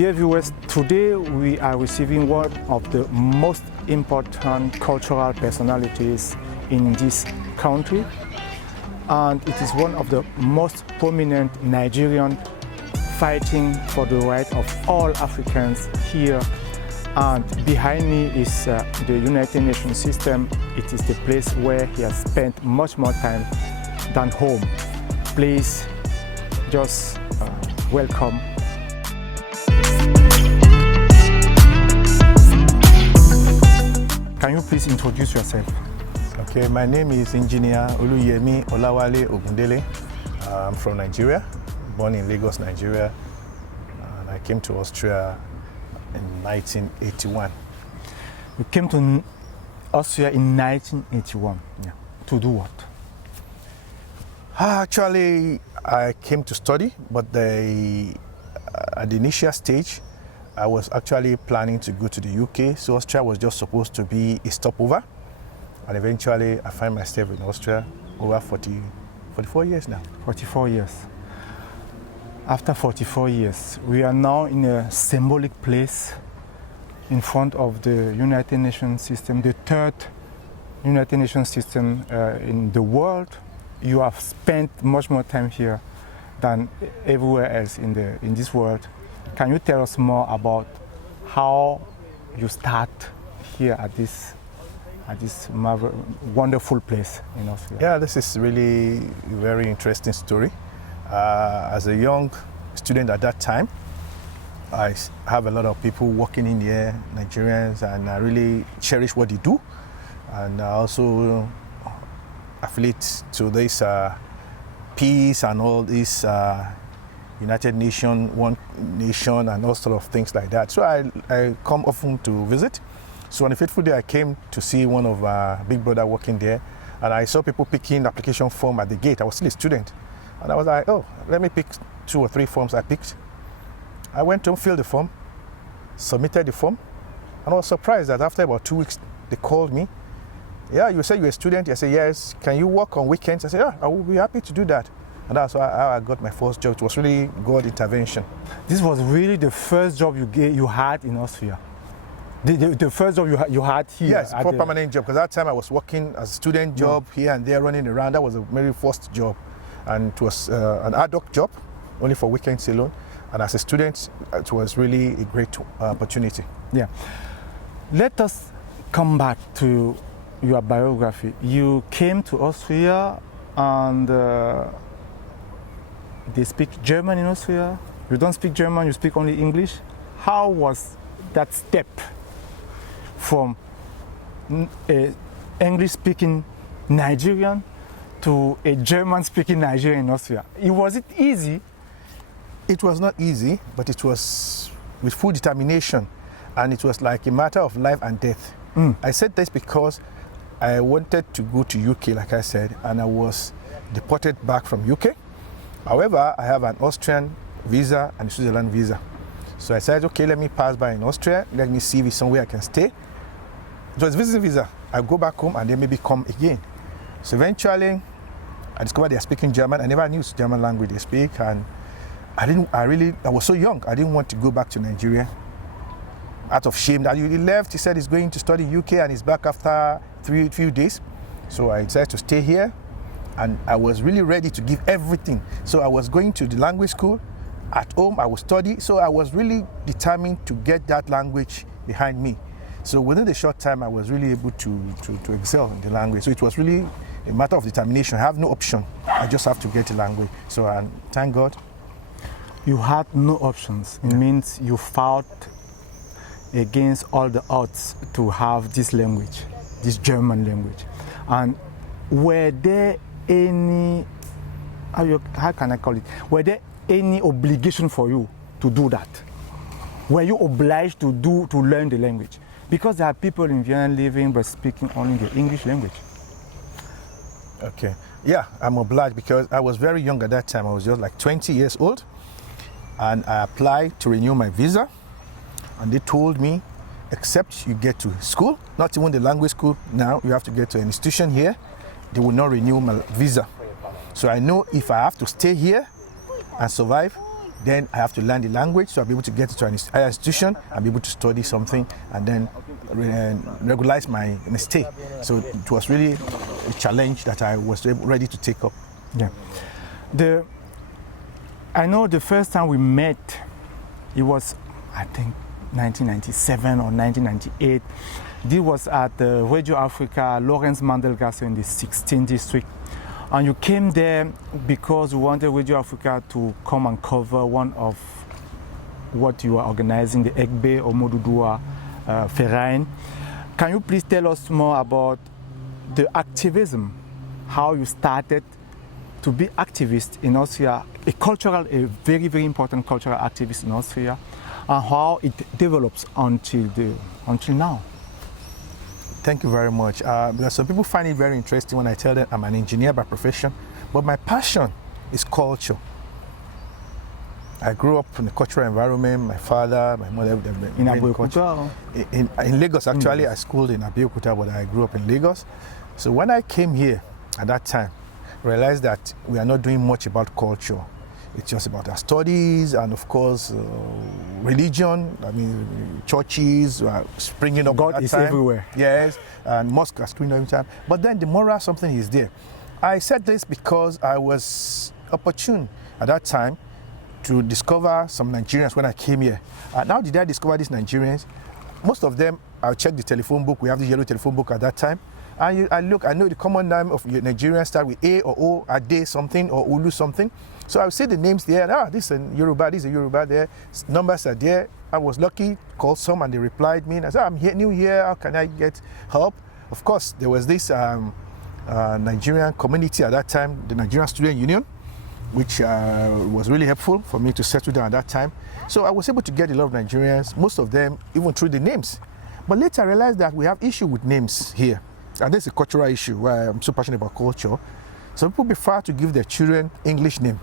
Dear viewers, today we are receiving one of the most important cultural personalities in this country, and it is one of the most prominent Nigerian fighting for the right of all Africans here. And behind me is the United Nations system. It is the place where he has spent much more time than home. Please just welcome. Can you please introduce yourself? Okay, my name is Ingenieur Oluyemi Ogundele. I'm from Nigeria, born in Lagos, Nigeria, and I came to Austria in 1981. You came to Austria in 1981. Yeah. To do what? Actually, I came to study, but at the initial stage, I was actually planning to go to the UK, so Austria was just supposed to be a stopover. And eventually, I find myself in Austria over 44 years now. 44 years. After 44 years, we are now in a symbolic place in front of the United Nations system, the third United Nations system in the world. You have spent much more time here than everywhere else in this world. Can you tell us more about how you start here at this wonderful place in Austria? Yeah, this is really a very interesting story. As a young student at that time, I have a lot of people working in here, Nigerians, and I really cherish what they do. And I also affiliate to this peace and all this United Nations, One Nation, and all sort of things like that. So I come often to visit. So on a fateful day, I came to see one of big brother working there, and I saw people picking application form at the gate. I was still a student, and I was like, oh, let me pick 2 or 3 forms. I picked. I went to fill the form, submitted the form, and I was surprised that after about 2 weeks, they called me. Yeah, you said you're a student. I said, yes. Can you work on weekends? I said, yeah, I will be happy to do that. And that's how I got my first job. It was really God intervention. This was really the first job you had in Austria? The first job you had here? Yes, for permanent job, because at that time I was working as a student job here and there, running around. That was the very first job. And it was an ad hoc job, only for weekends alone. And as a student, it was really a great opportunity. Yeah. Let us come back to your biography. You came to Austria and they speak German in Austria. You don't speak German, you speak only English. How was that step from a English-speaking Nigerian to a German-speaking Nigerian in Austria? Was it easy? It was not easy, but it was with full determination, and it was like a matter of life and death. I said this because I wanted to go to UK, like I said, and I was deported back from UK. However, I have an Austrian visa and a Switzerland visa. So I said, okay, let me pass by in Austria. Let me see if it's somewhere I can stay. It was visiting visa. I go back home and then maybe come again. So eventually, I discovered they are speaking German. I never knew German language they speak, and I was so young. I didn't want to go back to Nigeria out of shame. That he left. He said he's going to study UK and he's back after few days. So I decided to stay here, and I was really ready to give everything. So I was going to the language school. At home, I would study. So I was really determined to get that language behind me. So within the short time, I was really able to excel in the language. So it was really a matter of determination. I have no option. I just have to get the language. So thank God. You had no options. It means you fought against all the odds to have this language, this German language. And were there any, how can I call it? Were there any obligation for you to do that? Were you obliged to learn the language? Because there are people in Vienna living but speaking only the English language. Okay. Yeah, I'm obliged because I was very young at that time. I was just like 20 years old. And I applied to renew my visa. And they told me, except you get to school, not even the language school now, you have to get to an institution here, they will not renew my visa. So I know if I have to stay here and survive, Then I have to learn the language, so I'll be able to get into an higher institution and be able to study something and then regularize my stay. So it was really a challenge that I was ready to take up. Yeah. I know the first time we met, it was, I think, 1997 or 1998. This was at the Radio Africa, Lawrence Mandelgasse in the 16th district. And you came there because you wanted Radio Africa to come and cover one of what you are organizing, the Egbe or Modudua Verein. Can you please tell us more about the activism, how you started to be activist in Austria, a very, very important cultural activist in Austria, and how it develops until now? Thank you very much. Because some people find it very interesting when I tell them I'm an engineer by profession, but my passion is culture. I grew up in a cultural environment. My father, my mother, in Abeokuta? In Lagos, actually. I schooled in Abeokuta, but I grew up in Lagos. So when I came here at that time, I realized that we are not doing much about culture. It's just about our studies and, of course, religion. I mean, churches are springing up. God is everywhere. Yes, and mosques are springing up every time. But then the moral something is there. I said this because I was opportune at that time to discover some Nigerians when I came here. Now did I discover these Nigerians? Most of them, I'll check the telephone book. We have the yellow telephone book at that time. And I know the common name of Nigerians start with A or O, Ade something, or Ulu something. So I would see the names there, and this is a Yoruba, this is a Yoruba there, numbers are there. I was lucky, called some and they replied me, and I said, I'm new here, how can I get help? Of course, there was this Nigerian community at that time, the Nigerian Student Union, which was really helpful for me to settle down at that time. So I was able to get a lot of Nigerians, most of them even through the names. But later I realized that we have issue with names here. And this is a cultural issue where I'm so passionate about culture. Some people prefer to give their children English name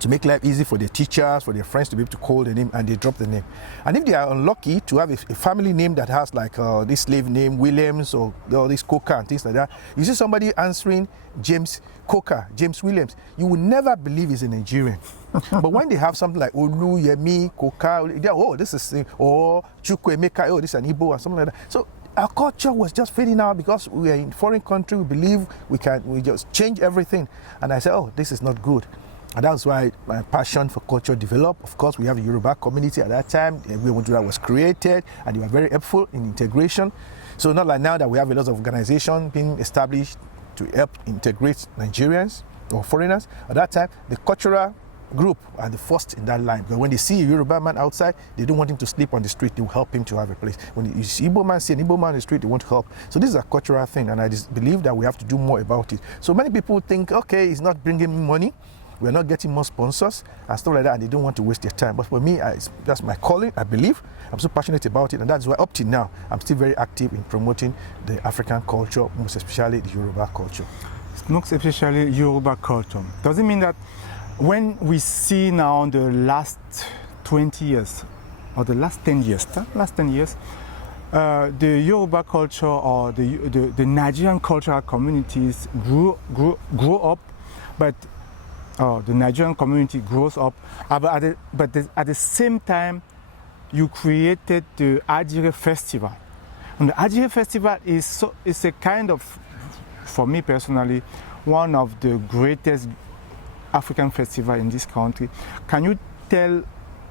to make life easy for their teachers, for their friends to be able to call the name, and they drop the name. And if they are unlucky to have a family name that has like this slave name, Williams, or this Coker and things like that, you see somebody answering James Coker, James Williams, you will never believe he's a Nigerian. But when they have something like Oluyemi, Coker, oh, this is, or Chukwuemeka, oh, this is an Igbo, or something like that. So our culture was just fading out because we are in a foreign country. We believe we just change everything. And I said, oh, this is not good. And that's why my passion for culture developed. Of course, we have a Yoruba community at that time. That was created, and they were very helpful in integration. So not like now that we have a lot of organizations being established to help integrate Nigerians or foreigners. At that time, the cultural group are the first in that line, because when they see a Yoruba man outside, they don't want him to sleep on the street. They will help him to have a place. When you see Igbo man, see an Igbo man on the street, they want to help. So this is a cultural thing, and I just believe that we have to do more about it. So many people think, okay, it's not bringing me money, we're not getting more sponsors and stuff like that, and they don't want to waste their time. But for me, that's my calling. I believe I'm so passionate about it, and that's why up till now I'm still very active in promoting the African culture, most especially the Yoruba culture. Most especially Yoruba culture. Does it mean that when we see now the last 20 years or the last 10 years, the Yoruba culture or the Nigerian cultural communities grew up, but the Nigerian community grows up, but at the same time, you created the Ajire Festival. And the Ajire Festival is a kind of, for me personally, one of the greatest African festivals in this country. Can you tell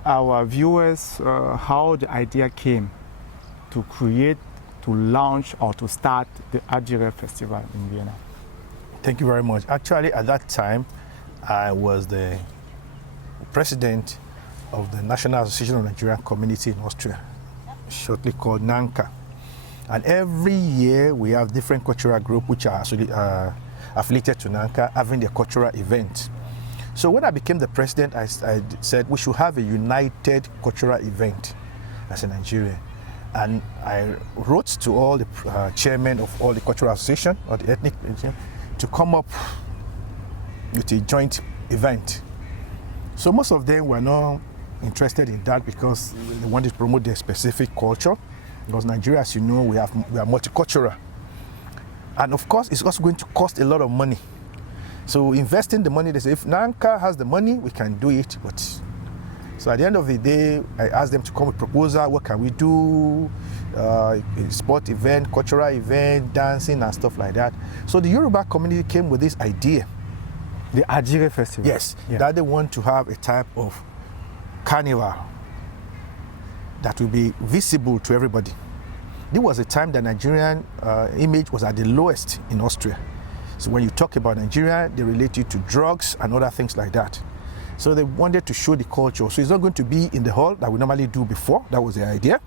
our viewers how the idea came to create, to launch, or to start the Ajire Festival in Vienna? Thank you very much. Actually, at that time, I was the president of the National Association of Nigerian Community in Austria, shortly called NANCA. And every year we have different cultural groups which are actually affiliated to NANCA having their cultural event. So when I became the president, I said we should have a united cultural event as a Nigeria. And I wrote to all the chairmen of all the cultural associations or the ethnic to come up with a joint event. So most of them were not interested in that because they wanted to promote their specific culture. Because Nigeria, as you know, we are multicultural. And of course, it's also going to cost a lot of money. So investing the money, they say, if NANCA has the money, we can do it, but So at the end of the day, I asked them to come with proposal. What can we do? A sport event, cultural event, dancing and stuff like that. So the Yoruba community came with this idea. The Ajire Festival. Yes, that they want to have a type of carnival that will be visible to everybody. This was a time that Nigerian image was at the lowest in Austria. So when you talk about Nigeria, they relate it to drugs and other things like that. So they wanted to show the culture. So it's not going to be in the hall that we normally do before. That was the idea.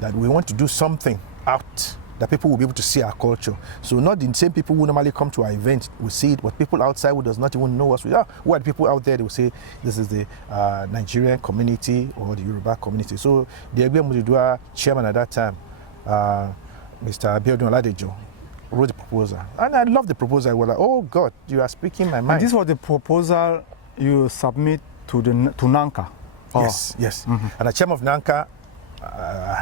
That we want to do something out that people will be able to see our culture. So not the same people who normally come to our event will see it, but people outside who does not even know us. Who are the people out there? They will say this is the Nigerian community or the Yoruba community. So the Egbe Mududua chairman at that time, Mr. Abiodun Oladejo, wrote the proposal. And I love the proposal. I was like, oh God, you are speaking my mind. And this was the proposal you submit to NANCA? Oh. Yes. Mm-hmm. And the chairman of NANCA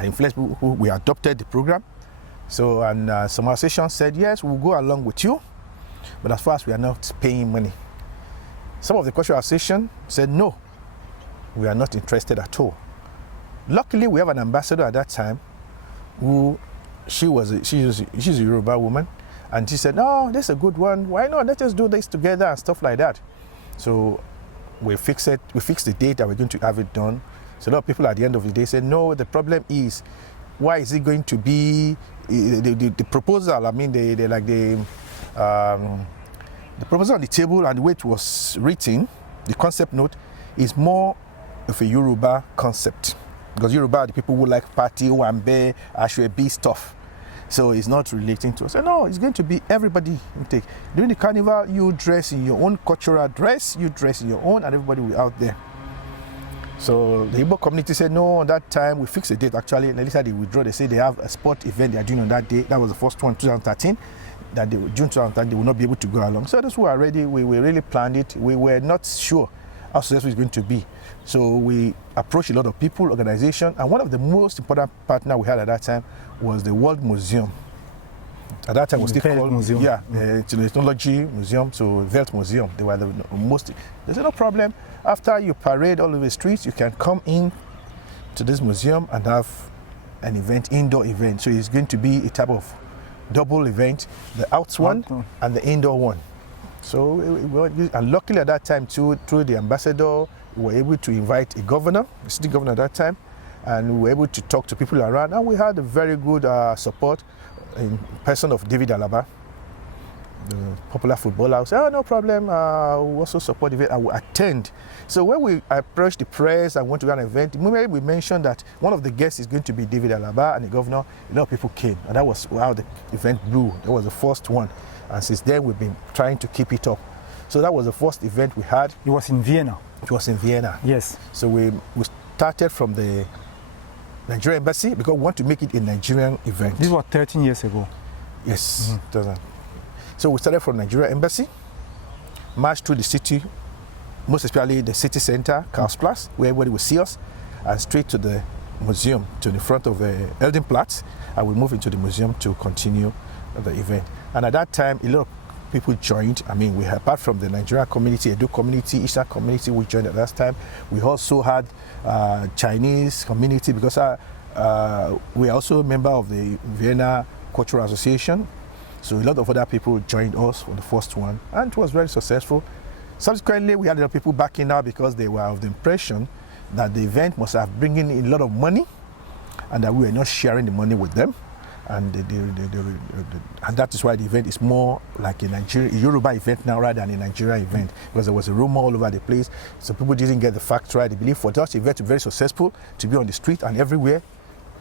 influenced who we adopted the program. So, and some associations said, yes, we'll go along with you, but as far as we are not paying money. Some of the cultural associations said, no, we are not interested at all. Luckily, we have an ambassador at that time who, she's a Yoruba woman, and she said, no, this is a good one. Why not? Let's just do this together and stuff like that. So we fixed the date that we're going to have it done. So a lot of people at the end of the day said, no, the problem is, why is it going to be the proposal? I mean, the proposal on the table and the way it was written, the concept note, is more of a Yoruba concept. Because Yoruba are the people who like party, Wambe, Ashwebi stuff. So it's not relating to us. So no, it's going to be everybody intake. During the carnival, you dress in your own cultural dress, you dress in your own, and everybody will be out there. So the Igbo community said, no, on that time, we fixed a date actually, and later they withdraw. They say they have a sport event they are doing on that day. That was the first one, 2013, that June 2013, they will not be able to go along. So those who are ready, we really planned it. We were not sure how successful it's going to be. So we approached a lot of people, organizations, and one of the most important partners we had at that time was the World Museum. At that time, it was still called Museum. Yeah, Technology Museum, so Welt Museum. They were the most. They said, no problem. After you parade all over the streets, you can come in to this museum and have an event, indoor event. So it's going to be a type of double event, the out one and the indoor one. So, and luckily at that time too, through the ambassador, we were able to invite a governor, the city governor at that time, and we were able to talk to people around. And we had a very good support in person of David Alaba, the popular footballer. I said, oh, no problem, we'll also support the event, I will attend. So when we approached the press and went to an event, the moment we mentioned that one of the guests is going to be David Alaba and the governor, a lot of people came. And that was how the event blew. That was the first one. And since then, we've been trying to keep it up. So that was the first event we had. It was in Vienna. It was in Vienna. Yes. So we started from the Nigerian embassy because we want to make it a Nigerian event. This was 13 years ago. Yes. So we started from Nigeria embassy, marched through the city, most especially the city center, Chaos Plus, where everybody will see us, and straight to the museum, to the front of Eldenplatz, and we move into the museum to continue the event. And at that time, a lot of people joined. I mean, we had, apart from the Nigerian community, Edo community, Eastern community, we joined at that time. We also had Chinese community because we are also a member of the Vienna Cultural Association. So a lot of other people joined us for the first one, and it was very successful. Subsequently, we had a lot of people backing out because they were of the impression that the event must have bringing in a lot of money and that we were not sharing the money with them. And and that is why the event is more like a Yoruba event now rather than a Nigeria event, because there was a rumor all over the place. So people didn't get the facts right. They believe for that event to be very successful, to be on the street and everywhere,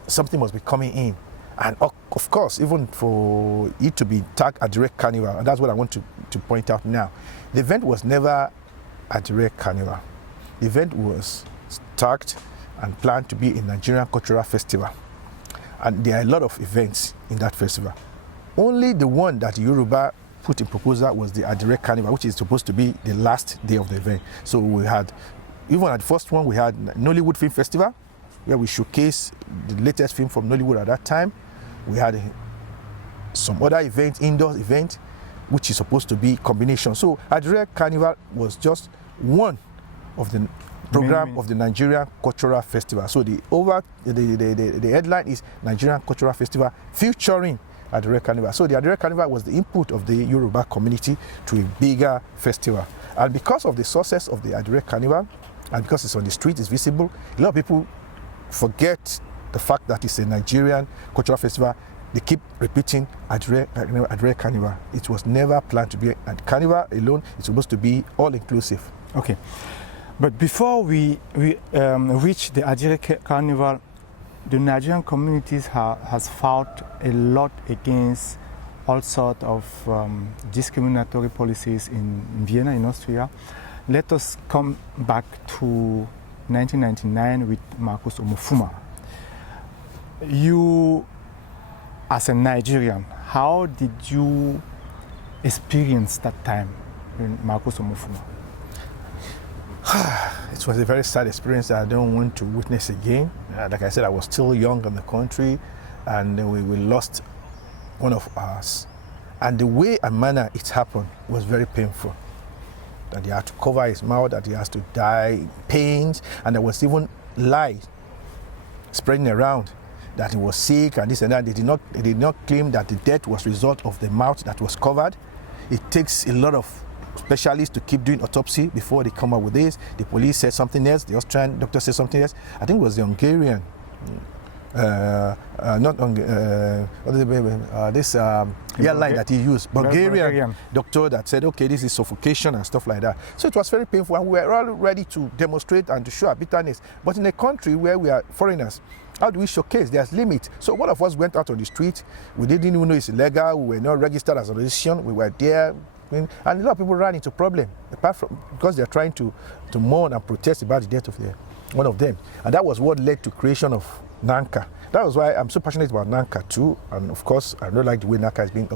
something must be coming in. And of course, even for it to be tagged a direct carnival, and that's what I want to point out now. The event was never a direct carnival. The event was tagged and planned to be a Nigerian cultural festival. And there are a lot of events in that festival. Only the one that Yoruba put in proposal was the Adire Carnival, which is supposed to be the last day of the event. So we had, even at the first one, we had Nollywood Film Festival, where we showcase the latest film from Nollywood at that time. We had some other events, indoor event, which is supposed to be combination. So Adire Carnival was just one of the program of the Nigerian Cultural Festival. So the headline is Nigerian Cultural Festival featuring Adire Carnival. So the Adire Carnival was the input of the Yoruba community to a bigger festival. And because of the success of the Adire Carnival, and because it's on the street, it's visible, a lot of people forget the fact that it's a Nigerian cultural festival. They keep repeating Adire Carnival. It was never planned to be a carnival alone. It's supposed to be all-inclusive. Okay. But before we reach the Adire Carnival, the Nigerian communities has fought a lot against all sorts of discriminatory policies in Vienna, in Austria. Let us come back to 1999 with Marcus Omofuma. You, as a Nigerian, how did you experience that time in Marcus Omofuma? It was a very sad experience that I don't want to witness again. Like I said, I was still young in the country, and we lost one of us. And the way and manner it happened was very painful. That he had to cover his mouth, that he has to die in pains, and there was even lies spreading around that he was sick and this and that. They did not claim that the death was result of the mouth that was covered. It takes a lot of specialists to keep doing autopsy before they come up with this. The police said something else, the Austrian doctor said something else. I think it was the Hungarian, airline that he used, Bulgarian doctor that said, okay, this is suffocation and stuff like that. So it was very painful, and we were all ready to demonstrate and to show our bitterness. But in a country where we are foreigners, how do we showcase? There's limits. So one of us went out on the street. We didn't even know it's illegal. We were not registered as an organization. We were there. And a lot of people ran into problem, apart from because they're trying to mourn and protest about the death of one of them. And that was what led to creation of NANCA. That was why I'm so passionate about NANCA too. And of course, I don't like the way NANCA is being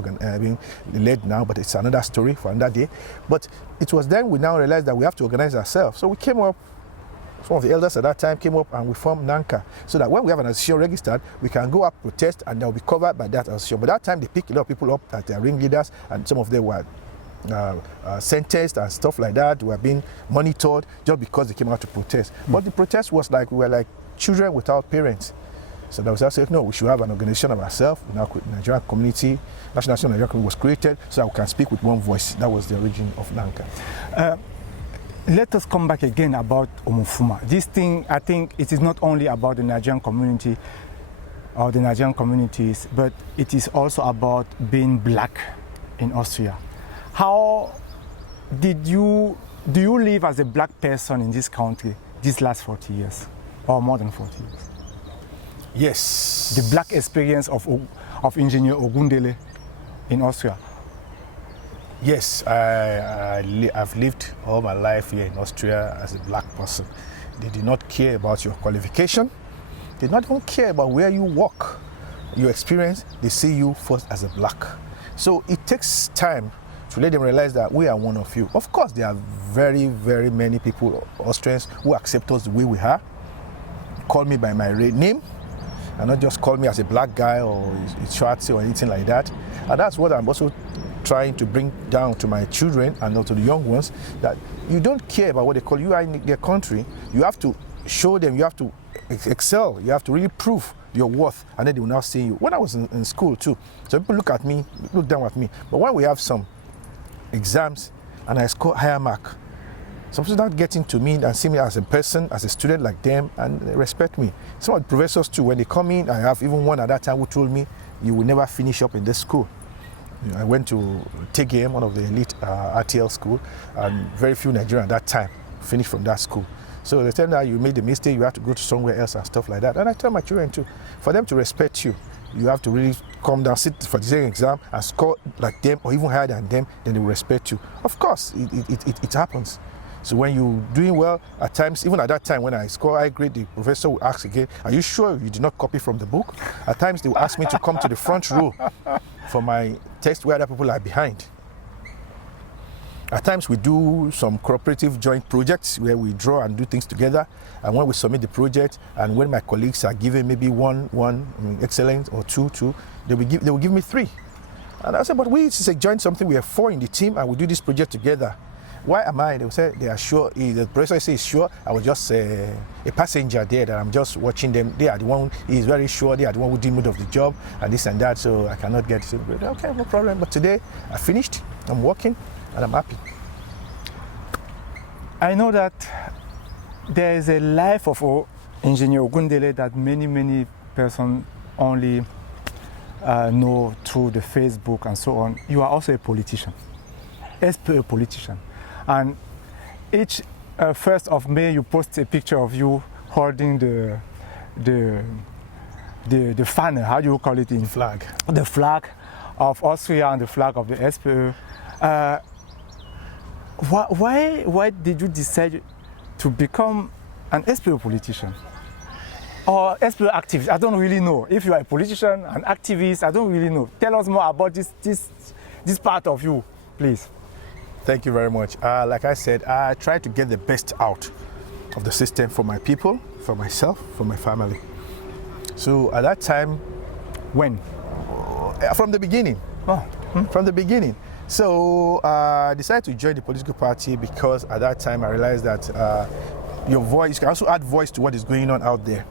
led now, but it's another story for another day. But it was then we now realized that we have to organize ourselves. So we came up, some of the elders at that time came up and we formed NANCA, so that when we have an association registered, we can go up, protest, and they'll be covered by that association. But that time they picked a lot of people up as their ringleaders, and some of them were sentenced and stuff like that, were being monitored just because they came out to protest. But the protest was like, we were like children without parents. So that was us saying, no, we should have an organization of ourselves. Nigerian community, National Nigerian Community was created so that we can speak with one voice. That was the origin of NANCA. Let us come back again about Omofuma. This thing, I think it is not only about the Nigerian community or the Nigerian communities, but it is also about being black in Austria. How do you live as a black person in this country these last 40 years, or more than 40 years? Yes. The black experience of Ingenieur Ogundele in Austria. Yes, I've lived all my life here in Austria as a black person. They did not care about your qualification. They did not even care about where you work, your experience. They see you first as a black. So it takes time to let them realize that we are one of you. Of course, there are very, very many people, Austrians, who accept us the way we are, call me by my name, and not just call me as a black guy or a Schwarze or anything like that. And that's what I'm also trying to bring down to my children and also the young ones, that you don't care about what they call you. Are in their country. You have to show them, you have to excel, you have to really prove your worth, and then they will now see you. When I was in school too, so people look at me, look down at me, but when we have some exams and I score higher mark, some people start getting to me and see me as a person, as a student like them, and they respect me. Some of the professors too, when they come in, I have even one at that time who told me, you will never finish up in this school. I went to TGM, one of the elite RTL school, and very few Nigerians at that time finished from that school. So they tell me that you made a mistake, you have to go to somewhere else and stuff like that. And I tell my children too, for them to respect you, you have to really come down, sit for the same exam and score like them or even higher than them, then they will respect you. Of course, it happens. So when you're doing well, at times, even at that time when I score high grade, the professor will ask again, are you sure you did not copy from the book? At times they will ask me to come to the front row for my test where other people are behind. At times we do some cooperative joint projects where we draw and do things together, and when we submit the project and when my colleagues are given maybe one excellent or two, they will give me 3. And I said, but it's a joint something, we are 4 in the team and we do this project together. why am I? They will say they are sure. The professor says sure. I was just a passenger there that I'm just watching them. They are the one. He's very sure they are the one who did most of the job and this and that. So I cannot get it. Okay, no problem. But today I finished. I'm working and I'm happy. I know that there is a life of Ingenieur Ogundele that many persons only know through the Facebook and so on. You are also a politician, SPE politician, and each 1st of May you post a picture of you holding the banner. How do you call it in Flag? The flag of Austria and the flag of the SPE. Why did you decide to become an SPE politician? Or SPE activist? I don't really know. If you are a politician, an activist, I don't really know. Tell us more about this part of you, please. Thank you very much. Like I said, I try to get the best out of the system for my people, for myself, for my family. So at that time, when? From the beginning. Oh. From the beginning. So I decided to join the political party because at that time I realized that your voice, you can also add voice to what is going on out there.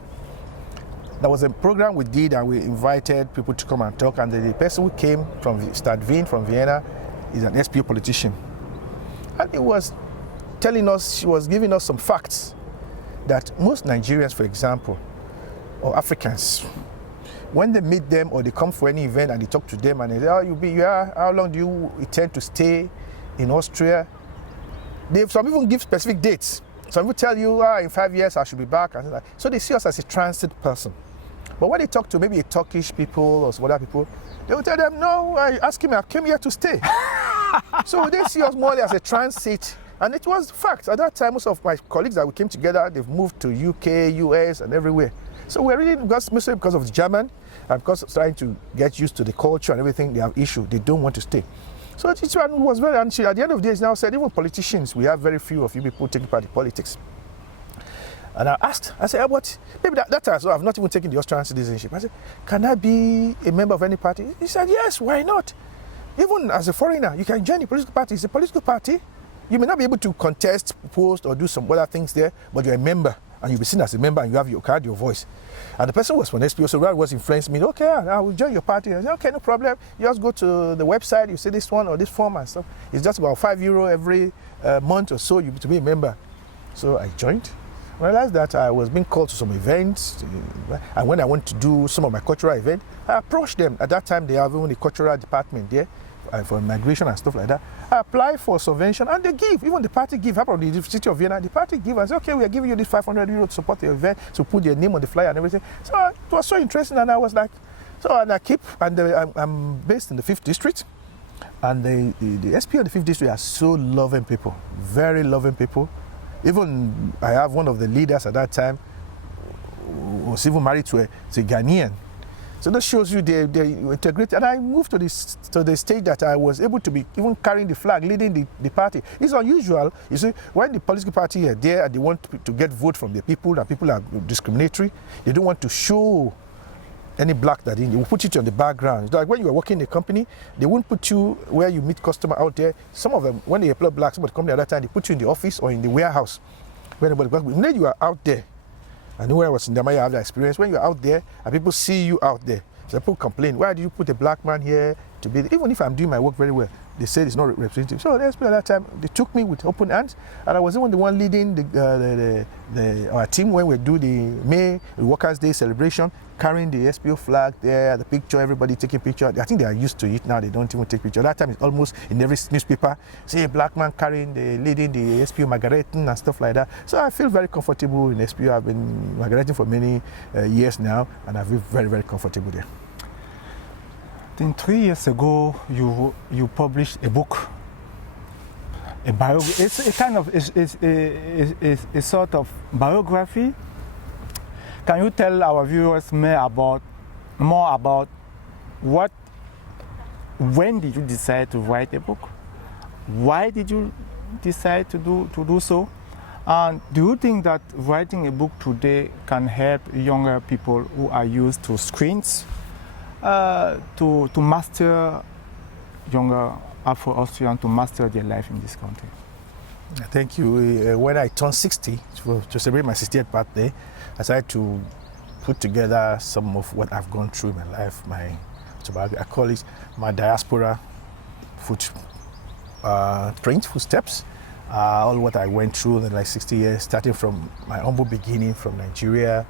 There was a program we did and we invited people to come and talk, and the person who came from from Vienna is an SPO politician. And he was telling us, she was giving us some facts that most Nigerians, for example, or Africans, when they meet them or they come for any event and they talk to them and they say, how long do you intend to stay in Austria? Some people give specific dates. Some people tell you, in 5 years I should be back. So they see us as a transit person. But when they talk to maybe a Turkish people or some other people, they will tell them, no, I came here to stay. So they see us more as a transit. And it was fact. At that time, most of my colleagues that we came together, they've moved to UK, US, and everywhere. So we're really, mostly because of the German, and because trying to get used to the culture and everything, they have issue. They don't want to stay. So this one was very, and at the end of the day, now said, even politicians, we have very few of you people taking part in politics. And I asked, I said, but maybe that time, so I've not even taken the Austrian citizenship. I said, can I be a member of any party? He said, yes, why not? Even as a foreigner, you can join the political party. It's a political party. You may not be able to contest, post, or do some other things there, but you're a member, and you'll be seen as a member, and you have your card, your voice. And the person was from SPO, so that was influencing me. Okay, I will join your party. I said, okay, no problem. You just go to the website, you see this one or this form and stuff. It's just about €5 every month or so to be a member. So I joined. I realized that I was being called to some events, and when I went to do some of my cultural events, I approached them. At that time, they have even a cultural department there for migration and stuff like that. I applied for subvention and they give, even the party give, from the city of Vienna, the party give. I said, okay, we are giving you this €500 to support the event, to put their name on the flyer and everything. So it was so interesting, and I was like, I'm based in the 5th district, and the SP of the 5th district are so loving people, very loving people. Even I have one of the leaders at that time who was even married to a Ghanaian. So that shows you the integrity. And I moved to the stage that I was able to be even carrying the flag, leading the party. It's unusual. You see, when the political party are there and they want to get vote from the people, and people are discriminatory, they don't want to show any black that in. They will put it on the background. It's like when you are working in a company, they won't put you where you meet customer out there. Some of them, when they employ blacks, some of the company at that time, they put you in the office or in the warehouse. When you are out there, I know when I was in Damaya, I have that experience. When you're out there and people see you out there, so people complain, why did you put a black man here to be? Even if I'm doing my work very well, they said it's not representative. So at that time, they took me with open hands, and I was even the one leading our team when we do the May Workers' Day celebration, carrying the SPO flag there, the picture, everybody taking picture. I think they are used to it now. They don't even take picture. That time it's almost in every newspaper. See a black man leading the SPO migrating and stuff like that. So I feel very comfortable in SPO. I've been migrating for many years now, and I feel very, very comfortable there. I think 3 years ago, you published a book, a biography. It's a kind of a sort of biography. Can you tell our viewers more about when did you decide to write a book? Why did you decide to do so? And do you think that writing a book today can help younger people who are used to screens to master, younger Afro-Austrians to master their life in this country? Thank you. When I turned 60, to celebrate my 60th birthday, I decided to put together some of what I've gone through in my life, I call it my diaspora footsteps. All what I went through in the like 60 years, starting from my humble beginning from Nigeria,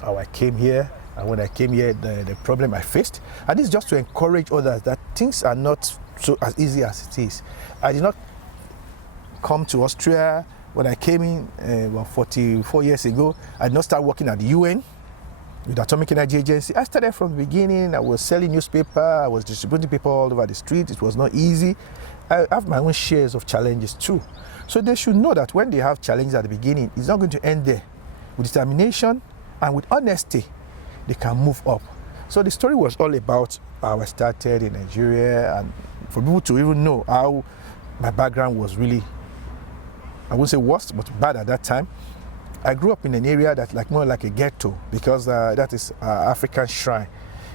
how I came here, and when I came here, the problem I faced. And this is just to encourage others that things are not so as easy as it is. I did not come to Austria when I came in about 44 years ago. I did not start working at the UN with the Atomic Energy Agency. I started from the beginning. I was selling newspaper. I was distributing paper all over the street. It was not easy. I have my own shares of challenges too. So they should know that when they have challenges at the beginning, it's not going to end there. With determination and with honesty, they can move up. So the story was all about how I started in Nigeria, and for people to even know how my background was really, I wouldn't say worst, but bad at that time. I grew up in an area that's like more like a ghetto, because that is African Shrine,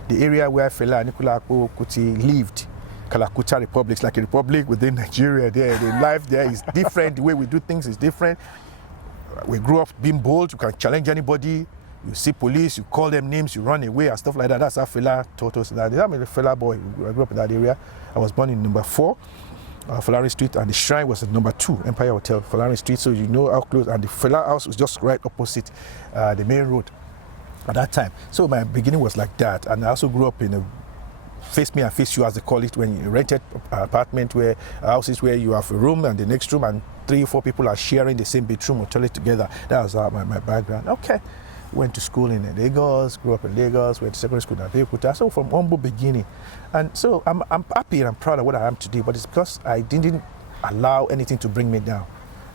the area where Fela Anikulapo Kuti lived. Kalakuta Republic, like a republic within Nigeria. There, the life there is different. The way we do things is different. We grew up being bold. You can challenge anybody. You see police, you call them names, you run away and stuff like that. That's how Fela taught us that. I'm a Fela boy. I grew up in that area. I was born in number 4, Falari Street, and the shrine was at number 2, Empire Hotel, Falari Street. So you know how close. And the Fela house was just right opposite the main road at that time. So my beginning was like that. And I also grew up in a face me and face you, as they call it, when you rented apartment where houses where you have a room and the next room and 3 or 4 people are sharing the same bedroom or toilet together. That was my background. Okay, went to school in Lagos, grew up in Lagos, went to secondary school in Abeokuta. So from humble beginning, and so I'm happy and I'm proud of what I am today. But it's because I didn't allow anything to bring me down.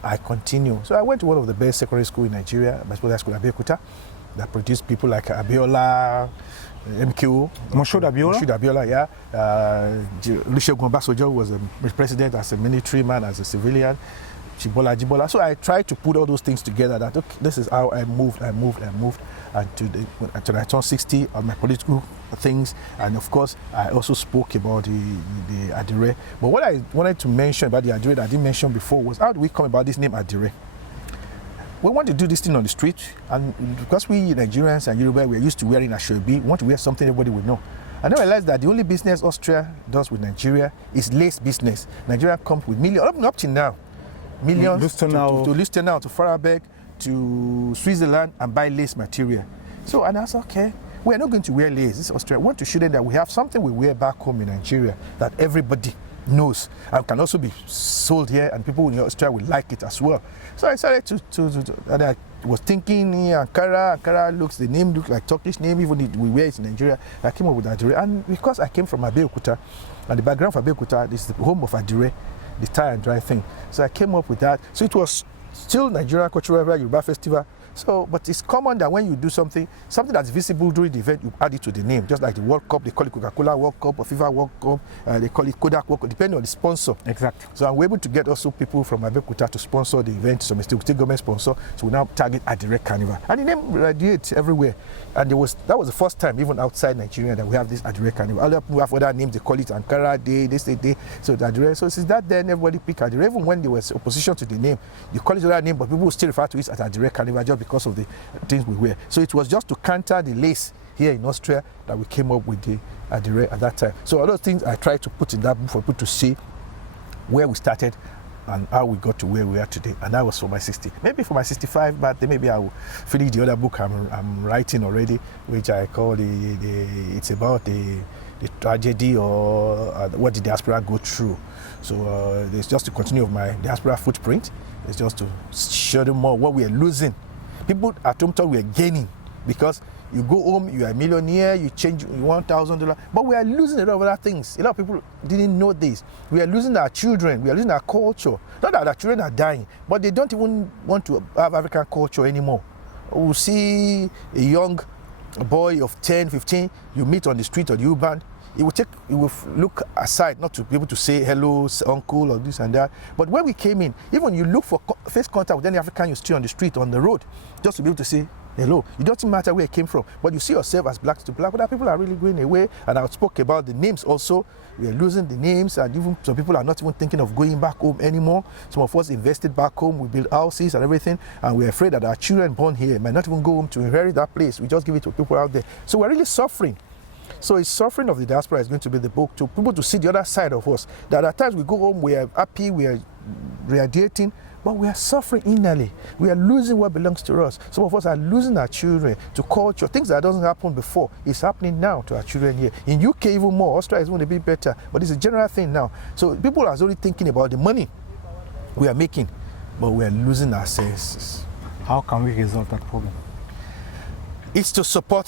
I continue. So I went to one of the best secondary school in Nigeria, my school Abeokuta, that produced people like Abiola, MKO, Moshood Abiola, yeah. Olusegun Obasanjo was a president as a military man, as a civilian. Jibola. So I tried to put all those things together. That okay, this is how I moved, until I turned 60 on my political things. And of course, I also spoke about the Adire. But what I wanted to mention about the Adire that I didn't mention before was, how do we come about this name Adire? We want to do this thing on the street, and because we Nigerians and Yoruba, we're used to wearing ashobi, we want to wear something everybody will know. And I realized that the only business Austria does with Nigeria is lace business. Nigeria comes with millions, up to now, millions to Lustenau, to Farabeg, to Switzerland, and buy lace material. So, and I said, okay, we're not going to wear lace. This is Austria. We want to show them that we have something we wear back home in Nigeria that everybody knows and can also be sold here, and people in Austria will like it as well. So I started and I was thinking, Ankara looks, the name looks like Turkish name, even if we wear it in Nigeria. I came up with Adire, and because I came from Abeokuta, and the background for Abeokuta is the home of Adire, the tie and dry thing. So I came up with that. So it was still Nigeria Cultural Yoruba Festival. So, but it's common that when you do something that's visible during the event, you add it to the name. Just like the World Cup, they call it Coca-Cola World Cup or FIFA World Cup, they call it Kodak World Cup, depending on the sponsor. Exactly. So I'm able to get also people from Abeokuta to sponsor the event, so Mr. government sponsor, so we now target Adire Carnival. And the name radiates everywhere. And that was the first time, even outside Nigeria, that we have this Adire Carnival. Other people have other names, they call it Ankara Day, they say Day, so the Adire. So since that then, everybody picked Adire. Even when there was opposition to the name, you call it other name, but people still refer to it as Adire Carnival just because of the things we wear. So it was just to counter the lace here in Austria that we came up with the Adire at that time. So all those things I tried to put in that book for people to see where we started and how we got to where we are today. And that was for my 60. Maybe for my 65, but then maybe I will finish the other book I'm writing already, which I call it's about the tragedy or what the diaspora go through. So it's just to continue of my diaspora footprint. It's just to show them more what we are losing. People at home thought we are gaining, because you go home, you are a millionaire, you change $1,000, but we are losing a lot of other things. A lot of people didn't know this. We are losing our children, we are losing our culture. Not that our children are dying, but they don't even want to have African culture anymore. We see a young boy of 10, 15, you meet on the street or the U-Bahn, he will look aside, not to be able to say hello, uncle, or this and that. But when we came in, even you look for face contact with any African you see on the street, on the road, just to be able to say Hello, it doesn't matter where it came from, but you see yourself as black to black. But people are really going away, and I spoke about the names also. We are losing the names, and even some people are not even thinking of going back home anymore. Some of us invested back home, we built houses and everything, and we're afraid that our children born here might not even go home to inherit that place. We just give it to people out there. So we're really suffering. So it's suffering of the diaspora is going to be the book to people to see the other side of us. That at times we go home, we are happy, we are radiating, but we are suffering innerly. We are losing what belongs to us. Some of us are losing our children to culture. Things that doesn't happen before is happening now to our children here. In UK even more, Austria is going to be better, but it's a general thing now. So people are only thinking about the money we are making, but we are losing our senses. How can we resolve that problem? It's to support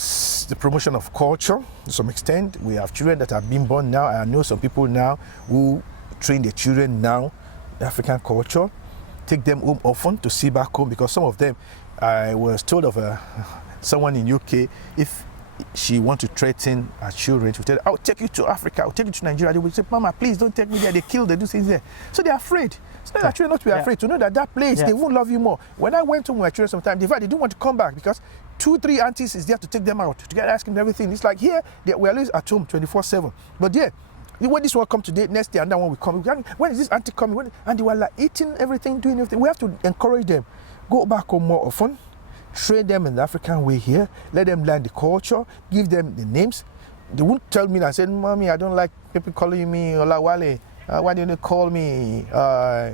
the promotion of culture to some extent. We have children that are being born now. I know some people now who train their children now, African culture, take them home often to see back home, because some of them, I was told of someone in UK, if she want to threaten her children, she would tell her, I'll take you to Africa, I'll take you to Nigeria. They will say, Mama, please don't take me there. They kill, they do things there. So they're afraid. So they're actually not to be afraid, to know that that place, they won't love you more. When I went to my children sometimes, they don't want to come back because 2-3 aunties is there to take them out, to get asking everything. It's like here, we're always at home 24/7. But yeah, when this one come today, next day another one will come. When is this auntie coming? And they were like eating everything, doing everything. We have to encourage them. Go back home more often. Train them in the African way here. Let them learn the culture. Give them the names. They won't tell me and say, Mommy, I don't like people calling me Olawale. Why didn't you call me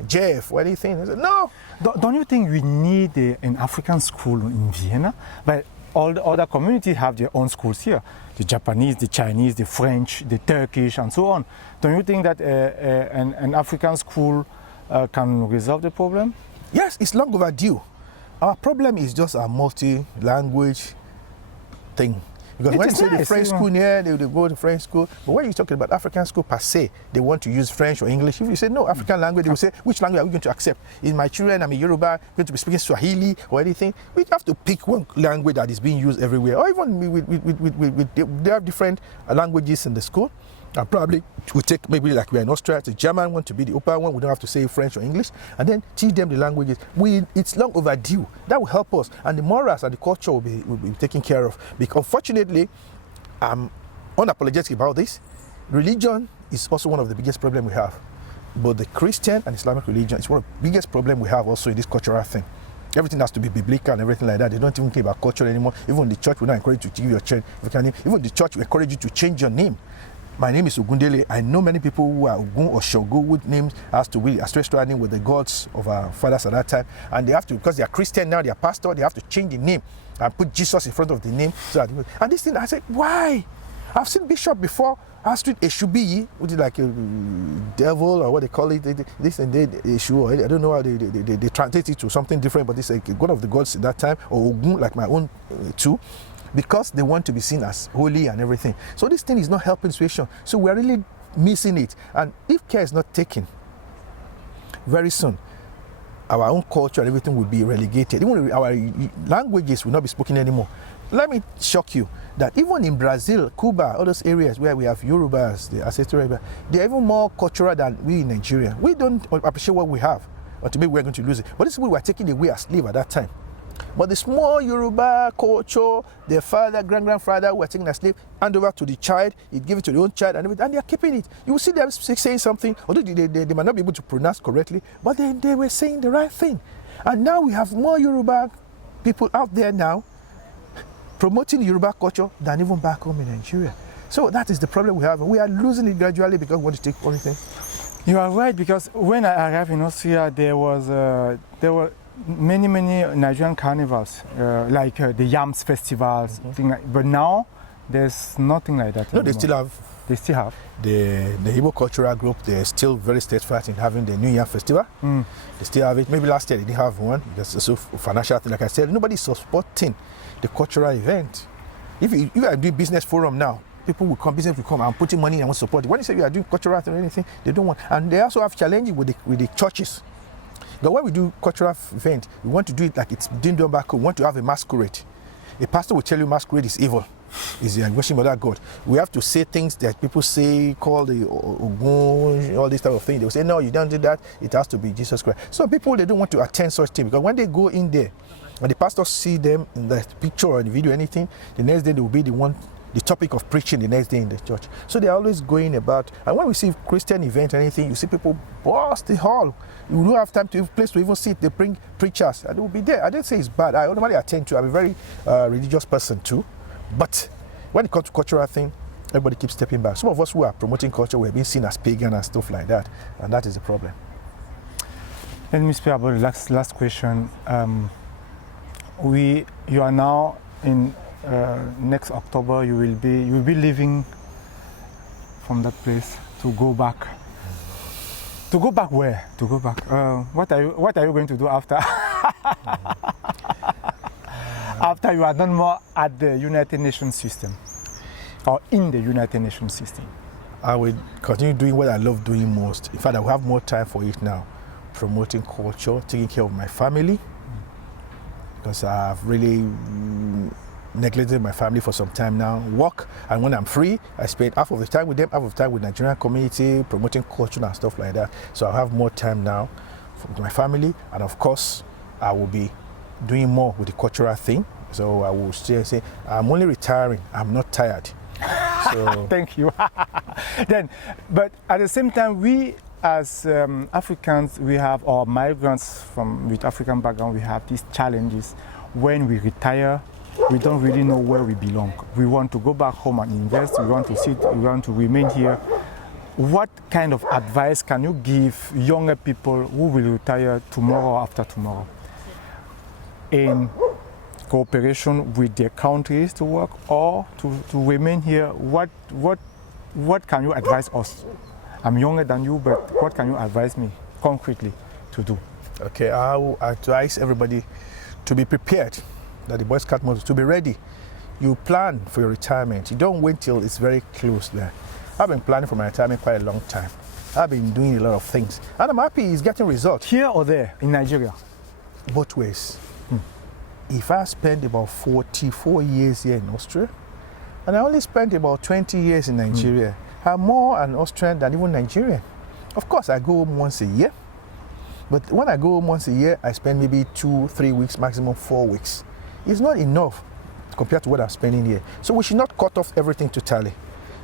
Jeff? What do you think? I said, no. Don't you think we need an African school in Vienna? But all the other communities have their own schools here. The Japanese, the Chinese, the French, the Turkish, and so on. Don't you think that an African school can resolve the problem? Yes, it's long overdue. Our problem is just a multi-language thing. Because when you say the French school here, they go to French school. But when you're talking about African school per se, they want to use French or English. If you say no, African language, they will say, which language are we going to accept? Is my children, I'm a Yoruba, going to be speaking Swahili or anything? We have to pick one language that is being used everywhere. Or even they have different languages in the school. And probably we take, maybe like we're in Austria, the German one to be the upper one. We don't have to say French or English. And then teach them the languages. It's long overdue. That will help us. And the morals and the culture will be taken care of. Because unfortunately, I'm unapologetic about this. Religion is also one of the biggest problems we have. But the Christian and Islamic religion is one of the biggest problems we have also in this cultural thing. Everything has to be biblical and everything like that. They don't even care about culture anymore. Even the church will not encourage you to give your child. Even the church will encourage you to change your name. My name is Ogundele. I know many people who are Ogun or Shogo, whose names has to be a name with the gods of our fathers at that time. And they have to, because they are Christian now, they are pastor, they have to change the name and put Jesus in front of the name. And this thing, I said, why? I've seen bishop before asked Eshubi, which is like a devil or what they call it, this and that Eshu. I don't know how they translate it to something different, but it's like one of the gods at that time, or Ogun, like my own too. Because they want to be seen as holy and everything. So this thing is not helping situation. So we're really missing it. And if care is not taken, very soon, our own culture and everything will be relegated. Even our languages will not be spoken anymore. Let me shock you that even in Brazil, Cuba, all those areas where we have Yorubas, the ancestral, they're even more cultural than we in Nigeria. We don't appreciate what we have, or to maybe we're going to lose it. But this is what we were taking away as slave at that time. But the small Yoruba culture, their father, grandfather were taking a slave, hand over to the child, he'd give it to the own child, and they're keeping it. You will see them saying something, although they might not be able to pronounce correctly, but they were saying the right thing. And now we have more Yoruba people out there now promoting Yoruba culture than even back home in Nigeria. So that is the problem we have. We are losing it gradually because we want to take everything. You are right, because when I arrived in Austria, there were many Nigerian carnivals, like the Yams festivals, thing like, but now there's nothing like that. No, anymore. They still have. The Igbo cultural group, they're still very steadfast in having the New Year festival. They still have it. Maybe last year they didn't have one. That's also financial thing. Like I said, nobody's supporting the cultural event. If you are doing business forum now, people will come, business will come, and putting money and want to support it. When you say you are doing cultural thing or anything, they don't want. And they also have challenges with the churches. But when we do cultural event, we want to do it like it's being done back home. We want to have a masquerade. A pastor will tell you masquerade is evil. It's worship of that God. We have to say things that people say, call the Ogun, all this type of thing. They will say, no, you don't do that. It has to be Jesus Christ. So people, they don't want to attend such things because when they go in there, When the pastors see them in the picture or in the video, anything, the next day they will be the topic of preaching the next day in the church. So they're always going about. And when we see Christian event or anything, you see people burst the hall. You don't have time to place to even sit. They bring preachers and they will be there. I didn't say it's bad. I normally attend to. I'm a very religious person too. But when it comes to cultural thing, everybody keeps stepping back. Some of us who are promoting culture, we're being seen as pagan and stuff like that. And that is the problem. Let me speak about the last question. You are now in next October. You will be leaving from that place to go back. To go back where? To go back. What are you going to do after? After you are done more at the United Nations system, or in the United Nations system? I will continue doing what I love doing most. In fact, I will have more time for it now. Promoting culture, taking care of my family, because I've really neglected my family for some time now. Work, and when I'm free, I spend half of the time with them, half of the time with Nigerian community, promoting culture and stuff like that. So I'll have more time now for my family, and of course, I will be doing more with the cultural thing. So I will still say, I'm only retiring, I'm not tired. So thank you. But at the same time, we as Africans, we have, or migrants with African background, we have these challenges. When we retire, we don't really know where we belong. We want to go back home and invest. We want to sit. We want to remain here. What kind of advice can you give younger people who will retire tomorrow or after tomorrow, in cooperation with their countries to work or to remain here? What can you advise us? I'm younger than you, but what can you advise me concretely to do? Okay, I will advise everybody to be prepared, that the Boy Scout motto, to be ready. You plan for your retirement. You don't wait till it's very close there. I've been planning for my retirement quite a long time. I've been doing a lot of things, and I'm happy it's getting results. Here or there, in Nigeria? Both ways. If I spend about 44 years here in Austria, and I only spent about 20 years in Nigeria, I'm more an Austrian than even Nigerian. Of course, I go home once a year, but when I go home once a year, I spend maybe 2-3 weeks, maximum 4 weeks. It's not enough compared to what I'm spending here. So we should not cut off everything totally.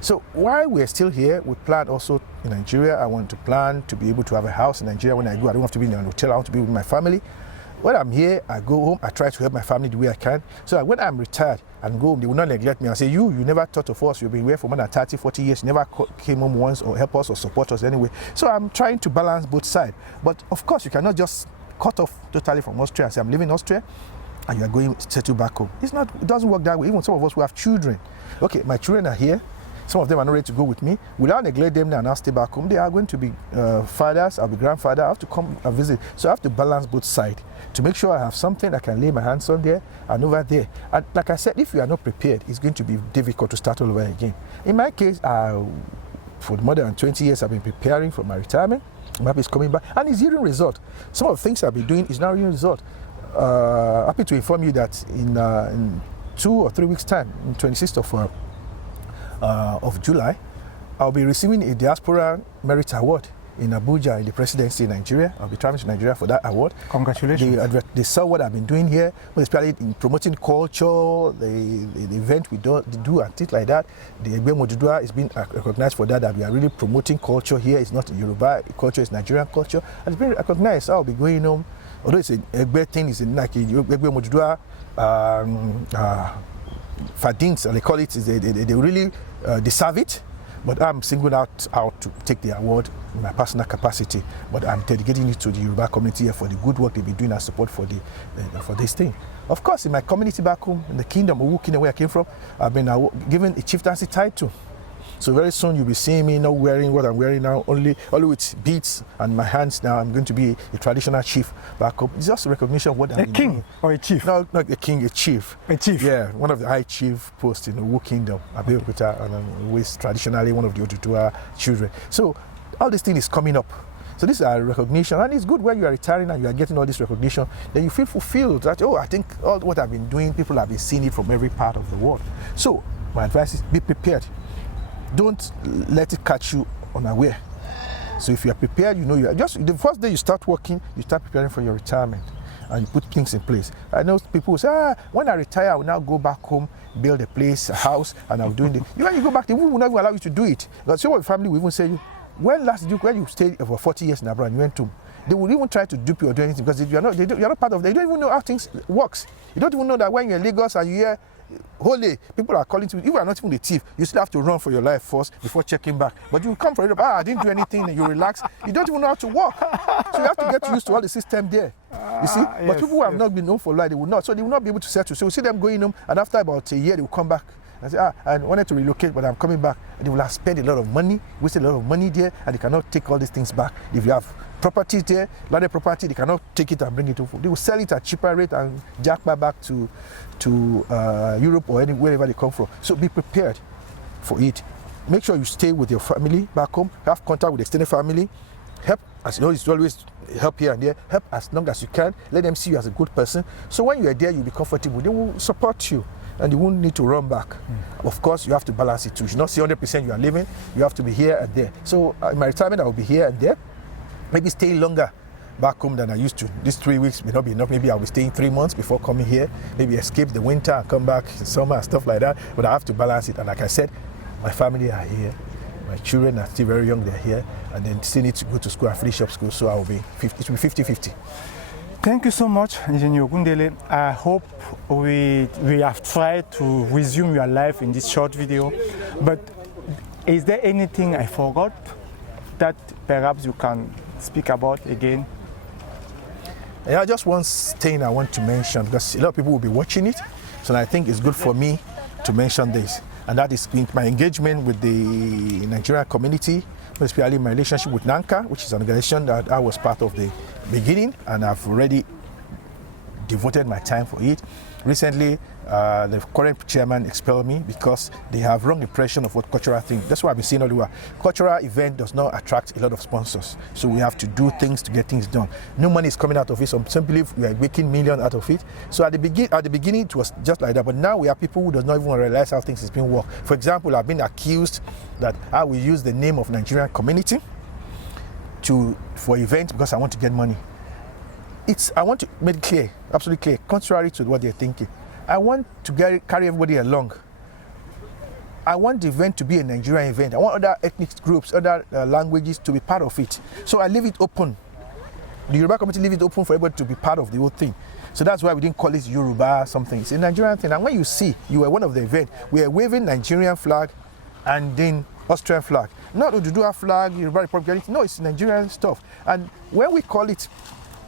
So while we're still here, we plan also in Nigeria. I want to plan to be able to have a house in Nigeria. When I go, I don't have to be in a hotel. I want to be with my family. When I'm here, I go home, I try to help my family the way I can. So that when I'm retired and go home, they will not neglect me and say, you never thought of us, you've been here for more than 30, 40 years, you never came home once or help us or support us anyway. So I'm trying to balance both sides. But of course, you cannot just cut off totally from Austria and say, I'm leaving Austria and you are going to settle back home. It doesn't work that way. Even some of us who have children. Okay, my children are here. Some of them are not ready to go with me. Without neglect them now and I'll stay back home, they are going to be fathers, I'll be grandfather, I have to come and visit. So I have to balance both sides to make sure I have something I can lay my hands on there and over there. And like I said, if you are not prepared, it's going to be difficult to start all over again. In my case, for more than 20 years, I've been preparing for my retirement. I'm happy it's coming back and it's yielding result. Some of the things I've been doing is now yielding result. Happy to inform you that in 2 or 3 weeks' time, on 26th of July, I'll be receiving a Diaspora Merit Award in Abuja in the presidency in Nigeria. I'll be traveling to Nigeria for that award. Congratulations. They saw what I've been doing here, especially in promoting culture, the event we do and things like that. The Egbe Modudua is being recognized for that we are really promoting culture here. It's not Yoruba culture, it's Nigerian culture. And it's been recognized. I'll be going home. Although it's an Egbe thing, it's like Egbe Modudua, Fadins, they call it, they really deserve it. But I'm singled out to take the award in my personal capacity. But I'm dedicating it to the Yoruba community here for the good work they've been doing and support for this thing. Of course, in my community back home, in the kingdom, Owu Kingdom, where I came from, I've been given a chieftaincy title. So very soon you'll be seeing me not wearing what I'm wearing now, only with beads and my hands now. I'm going to be a traditional chief back home. It's just a recognition of what I'm doing. A king or a chief? No, not a king, a chief. A chief? Yeah, one of the high chief posts in the Owu Kingdom, Abeokuta, and always traditionally one of the Oduduwa children. So all this thing is coming up. So this is a recognition, and it's good when you are retiring and you are getting all this recognition, then you feel fulfilled that, I think all what I've been doing, people have been seeing it from every part of the world. So my advice is be prepared. Don't let it catch you unaware. So if you are prepared, you are just the first day you start working, you start preparing for your retirement. and you put things in place. I know people who say, when I retire, I will now go back home, build a place, a house, and I'll do it. When you go back, they will not even allow you to do it. Because some of the family will even say, when you stayed for 40 years in abroad and you went home, they will even try to dupe you or do anything because you're not part of it. They don't even know how things works. You don't even know that when you're in Lagos and you hear, holy, people are calling to you. You are not even the thief. You still have to run for your life first before checking back. But you come for it, I didn't do anything, and you relax. You don't even know how to walk. So you have to get used to all the system there. You see? But Yes, people who have not been known for life, they will not. So they will not be able to settle. So you see them going home, and after about a year, they will come back. And say, I wanted to relocate, but I'm coming back. And they will have spent a lot of money, wasted a lot of money there, and they cannot take all these things back. If you have property there, landed property, they cannot take it and bring it over. They will sell it at cheaper rate and jack back to Europe or wherever they come from. So be prepared for it. Make sure you stay with your family back home, have contact with extended family, help, as you know, it's always help here and there, help as long as you can, let them see you as a good person. So when you are there, you'll be comfortable, they will support you. And you won't need to run back. Of course, you have to balance it too. You should not say 100% you are living. You have to be here and there. So in my retirement, I will be here and there. Maybe stay longer back home than I used to. These 3 weeks may not be enough. Maybe I'll be staying 3 months before coming here. Maybe escape the winter and come back in summer and stuff like that. But I have to balance it. And like I said, my family are here. My children are still very young. They're here. And then still need to go to school and finish up school. So it will be 50-50. Thank you so much, Ingenieur Ogundele. I hope we have tried to resume your life in this short video. But is there anything I forgot that perhaps you can speak about again? Yeah, just one thing I want to mention, because a lot of people will be watching it, so I think it's good for me to mention this, and that is my engagement with the Nigerian community, especially my relationship with NANCA, which is an organization that I was part of the beginning, and I've already devoted my time for it. Recently, the current chairman expelled me because they have wrong impression of what cultural thing. That's why I've been saying all the while. Cultural event does not attract a lot of sponsors, so we have to do things to get things done. No money is coming out of it. Some believe we are making millions out of it. So at the beginning, it was just like that. But now we have people who does not even realize how things is being worked. For example, I've been accused that I will use the name of Nigerian community for events because I want to get money. I want to make it clear, absolutely clear, contrary to what they're thinking. I want to carry everybody along. I want the event to be a Nigerian event. I want other ethnic groups, other languages to be part of it. So I leave it open. The Yoruba community leave it open for everybody to be part of the whole thing. So that's why we didn't call it Yoruba something. It's a Nigerian thing. And when you see, you were one of the event, we are waving Nigerian flag and then Austrian flag. Not Oduduwa flag, Yoruba Republic. No, it's Nigerian stuff. And when we call it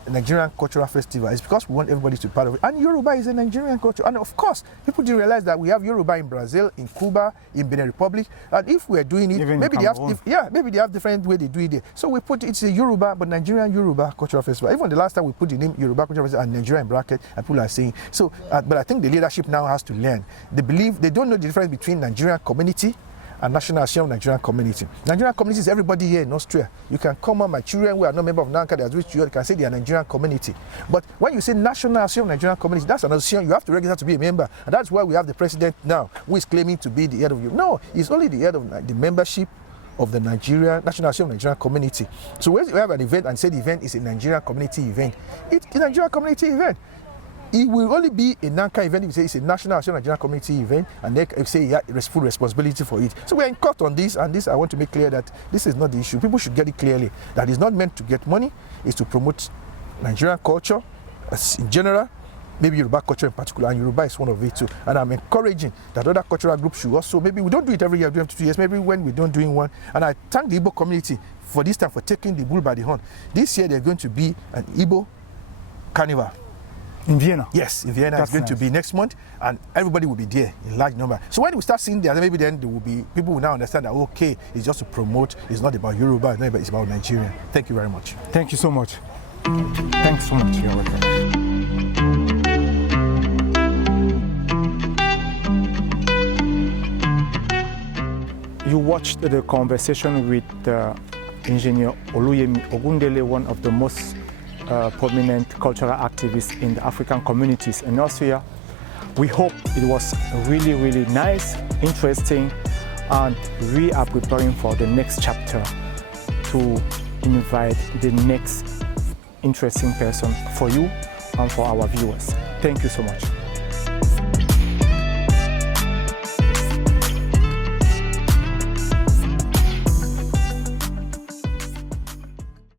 Nigerian Cultural Festival, it's because we want everybody to be part of it. And Yoruba is a Nigerian culture. And of course, people didn't realize that we have Yoruba in Brazil, in Cuba, in Benin Republic. And if we're doing it, even maybe they have different way they do it there. So we put it's a Yoruba, but Nigerian Yoruba Cultural Festival. Even the last time we put the name Yoruba Cultural Festival and Nigeria in bracket, and people are saying so. But I think the leadership now has to learn. They don't know the difference between Nigerian community and National Association of Nigerian Community. Nigerian community is everybody here in Austria. You can come on, my children who are not members of NANCA, they are with you, they can say they are Nigerian community. But when you say National Association of Nigerian Community, that's an association you have to register to be a member. And that's why we have the president now, who is claiming to be the head of you. No, he's only the head of the membership of the National Association of Nigerian Community. So when you have an event and say the event is a Nigerian community event, it's a Nigerian community event. It will only be a NANCA event if you say it's a National Association of Nigerian Community event, and they say you have full responsibility for it. So we're in court on this, and this I want to make clear that this is not the issue. People should get it clearly that it's not meant to get money, it's to promote Nigerian culture in general, maybe Yoruba culture in particular, and Yoruba is one of it too. And I'm encouraging that other cultural groups should also, maybe we don't do it every year, we do it every 2 years, maybe when we don't doing one. And I thank the Igbo community for this time for taking the bull by the horn. This year there's going to be an Igbo carnival. In Vienna? Yes, in Vienna. It's going to be next month, and everybody will be there in large number. So when we start seeing that, maybe then there will be people will now understand that okay, it's just to promote. It's not about Yoruba, it's about Nigeria. Thank you very much. Thank you so much. Thanks so much. You're welcome. You watched the conversation with Ingenieur Oluyemi Ogundele, one of the most prominent cultural activists in the African communities in Austria. We hope it was really, really nice, interesting, and we are preparing for the next chapter to invite the next interesting person for you and for our viewers. Thank you so much.